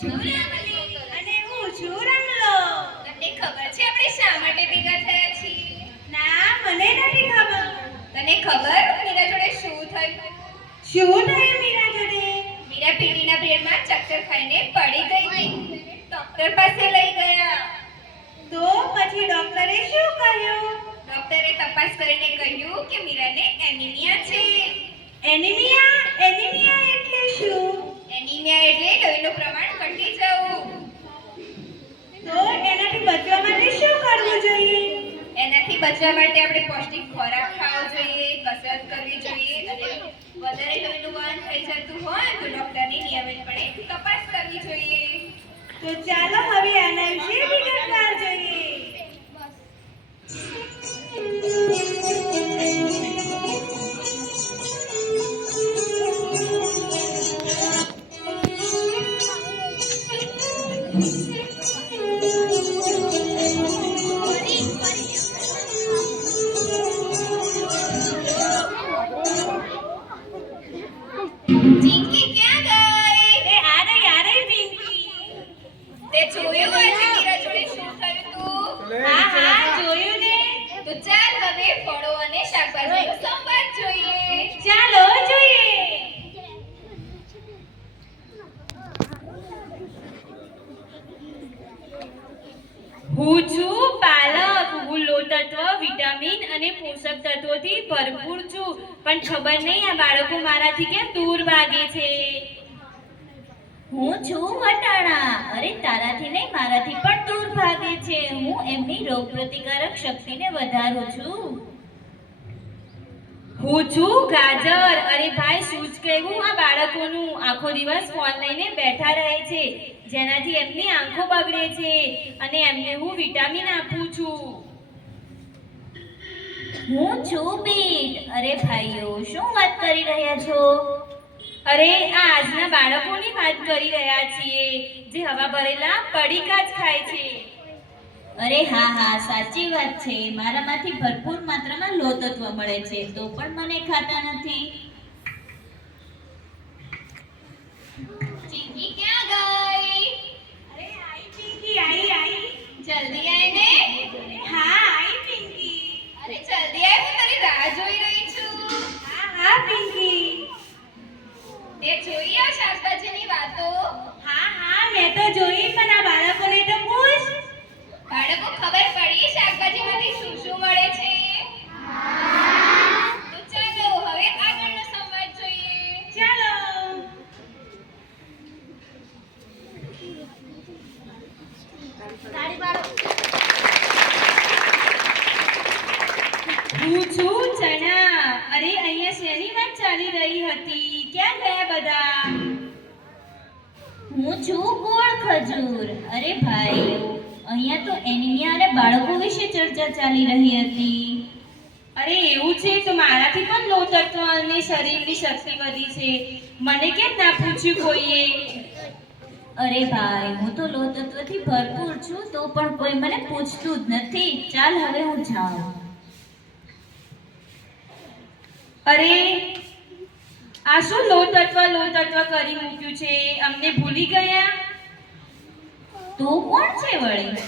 છું રામલી અને હું છું રમલો. તમને ખબર છે આપણે શા માટે ભેગા થયા છીએ? ના, મને નથી ખબર. તને ખબર મીરા જોડે શું થયું? શું થયું મીરા જોડે? મીરા પીટીના બ્રેડમાં ચક્કર ખાઈને પડી ગઈ. ડોક્ટર પાસે લઈ ગયા. તો પછી ડોક્ટરે શું કહ્યું? ડોક્ટરે તપાસ કરીને કહ્યું કે મીરાને એનિમિયા છે. એનિમિયા? એનિમિયા એટલે શું? એનિમિયા એટલે લોહીનું પ્રમાણ ઘટી જવું. તો એનાથી બચવા માટે શું કરવું જોઈએ? એનાથી બચવા માટે આપણે પૌષ્ટિક ખોરાક ખાવો જોઈએ, કસરત કરવી જોઈએ અને વધારે લોહીનું વહન થઈ જતું હોય તો ડોક્ટરની નિયમિતપણે તપાસ કરવી જોઈએ. તો ચાલો હવે આના વિશે વિગતવાર જોઈએ. ચીંકી ક્યાં ગઈ? આ રહી પિંકી. તે જોયું આજે મીરા જોડે શું થયું તું? હા, જોયું ને. તો ચાલ હવે ફળો અને શાકભાજીનો સંવાદ જોઈએ. ચાલો જોઈએ. હું છું પાલક. હું લોહતત્વ, વિટામિન અને પોષક તત્વોથી ભરપૂર છું. પણ ખબર નહીં આ બાળકો મારાથી કેમ દૂર ભાગે છે. હું છું વટાણા. અરે તારાથી નહીં મારાથી પણ દૂર ભાગે છે. હું એમની રોગપ્રતિકારક શક્તિને વધારું છું. હું છું ગાજર. અરે ભાઈ શું જ કહેવું આ બાળકોનું. આખો દિવસ ફોન લઈને બેઠા રહે છે જેનાથી એમની આંખો બગડે છે અને એમને હું વિટામિન આપું છું. હું છું બીટ. અરે ભાઈઓ શું વાત કરી રહ્યા છો? અરે આ આજના બાળકોની વાત કરી રહ્યા છીએ જે હવા ભરેલા પડીકા જ ખાય છે. અરે હા સાચી વાત છે. મારામાંથી ભરપૂર માત્રામાં લોહ તત્વ મળે છે તો પણ મને ખાતા નથી. ચીંકી ક્યાં ગઈ? અરે આઈ પિંકી, આઈ. જલ્દી આય ને. હા આઈ પિંકી. અરે જલ્દી આય, હું તારી રાહ જોઈ રહી છું. હા પિંકી. તે જોઈ આ શાકભાજીની વાતો? હા મેં તો જોઈ પણ આ બાળકોને તો પૂછ. બાળકો ખબર પડી શાકભાજીમાંથી શું શું મળે છે? તો ચાલો હવે આગળનો સંવાદ જોઈએ. ચાલો. હું છું ચણા. અરે અહીંયા શેની વાત ચાલી રહી હતી? ક્યાં ગયા બધા? હું છું ગોળ ખજૂર. અરે ભાઈઓ અહીંયા તો એનિમિયા અને બાળકો વિશે ચર્ચા ચાલી રહી હતી. અરે એવું છે તો મારાથી પણ લોહ તત્વ અને શરીરની શક્તિ વધી છે. મને કેમ ના પૂછ્યું કોઈએ? અરે ભાઈ હું તો લોહ તત્વથી ભરપૂર છું તો પણ કોઈ મને પૂછતું જ નથી. ચાલ હવે હું જાઉં. અરે આ શું લોહ તત્વ કરી મૂક્યું છે? અમને ભૂલી ગયા? તું કોણ છે વળી?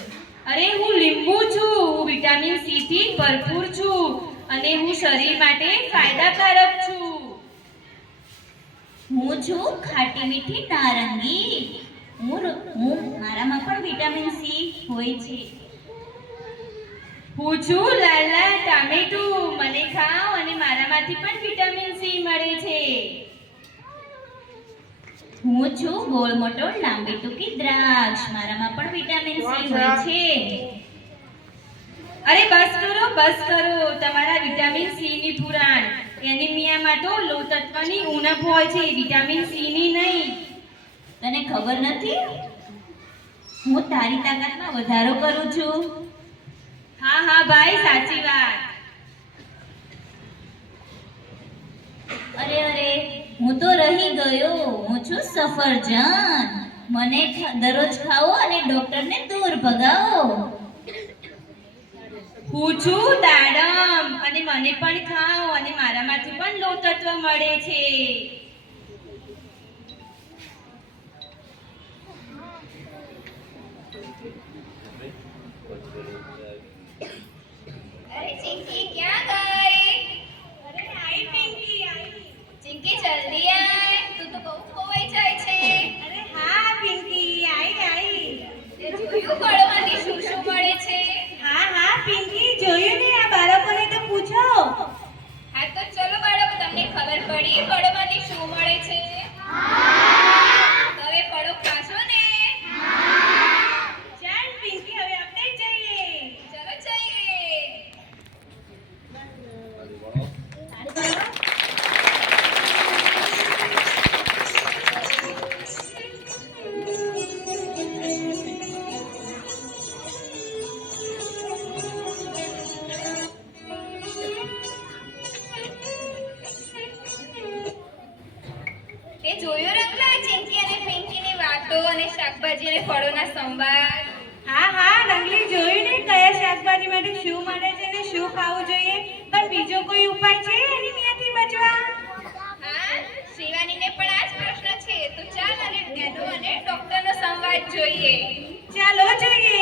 અરે હું લીંબુ છું. હું વિટામિન સી થી ભરપૂર છું અને હું શરીર માટે ફાયદાકારક છું. હું છું ખાટી મીઠી નારંગી. મારામાં પણ વિટામિન સી હોય છે. હું છું લાલ ટામેટું. મને ખાઓ અને મારામાંથી પણ વિટામિન સી મળે છે. હું છું ગોળ મોટો લાંબી ટૂંકી દ્રાક્ષ. મારામાં પણ વિટામિન સી હોય છે. અરે બસ કરો તમારા વિટામિન સી ની પુરાણ. એનિમિયામાં તો લોહ તત્વની ઉણપ હોય છે, વિટામિન સી ની નહીં. તને ખબર નથી? હું તારી તાકાતમાં વધારો કરું છું. હા ભાઈ સાચી વાત. અરે હું તો રહી ગયો. હું છું સફરજન. મને દરરોજ ખાઓ અને ડોક્ટરને દૂર ભગાવો. હું છું દાડમ અને મને પણ ખાઓ અને મારામાંથી પણ લોહ તત્વ મળે છે. જોયો રંગલા ચિંકી અને પિંકીની વાતો અને શાકભાજી અને ફળોના સંવાદ? હા રંગલી જોયું ને કયા શાકભાજી માટે શું મળે છે ને શું ખાવું જોઈએ, પણ બીજો કોઈ ઉપાય છે એનિમિયાથી બચવા? હા, શિવાનીને પણ આ જ પ્રશ્ન છે. તો ચાલ અને એનો અને ડોક્ટરનો સંવાદ જોઈએ. ચાલો જોઈએ.